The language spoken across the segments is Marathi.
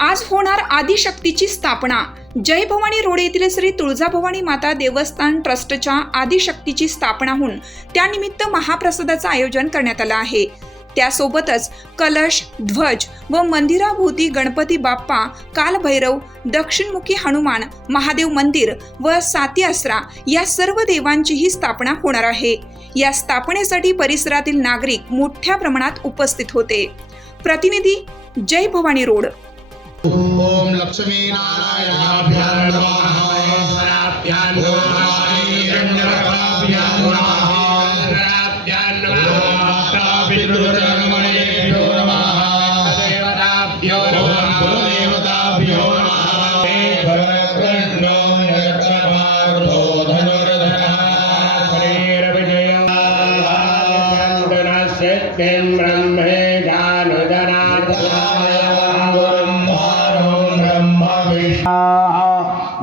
आज होणार आदिशक्तीची स्थापना. जय भवानी रोड येथील श्री तुळजाभवानी माता देवस्थान ट्रस्टच्या आदिशक्तीची स्थापना होऊन त्यानिमित्त महाप्रसादाचं आयोजन करण्यात आलं आहे. त्यासोबतच कलश ध्वज व मंदिराभोवती गणपती बाप्पा कालभैरव दक्षिणमुखी हनुमान महादेव मंदिर व साती आसरा या सर्व देवांचीही स्थापना होणार आहे. या स्थापनेसाठी परिसरातील नागरिक मोठ्या प्रमाणात उपस्थित होते. प्रतिनिधी जय भवानी रोड. ॐ लक्ष्मीनारायणाभ्यां नमः ईश्वराभ्यां नमः। हिरण्यगर्भाभ्यां नमः नमः नमः देवताभ्यो नमः देवताभ्यो नमः धनुर्धरः ब्रह्मे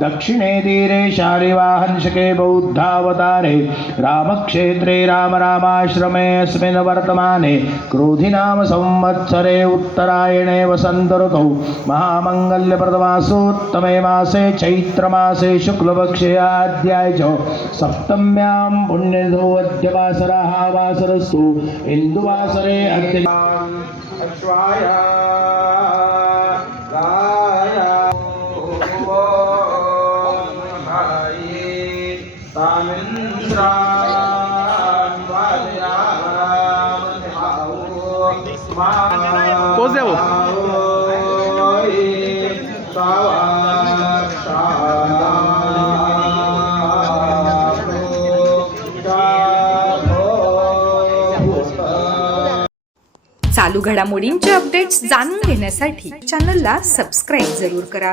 दक्षिणे तीरे शारिवाहंशके बौद्धावतारे रामक्षेत्रे राम रामाश्रमे अस्मिन् वर्तमाने क्रोधिनाम संवत्सरे उत्तरायणे वसन्त ऋतौ महामङ्गल्यप्रदमासोत्तमे मासे चैत्रमासे शुक्लपक्षे आद्याय च। सप्तम्यां पुण्यधो अद्यवासरः वासरस्तु इन्दुवासरे अद्य अश्वाया। पोच द्या चालू घडामोडींचे अपडेट्स जाणून घेण्यासाठी चॅनलला सबस्क्राईब जरूर करा.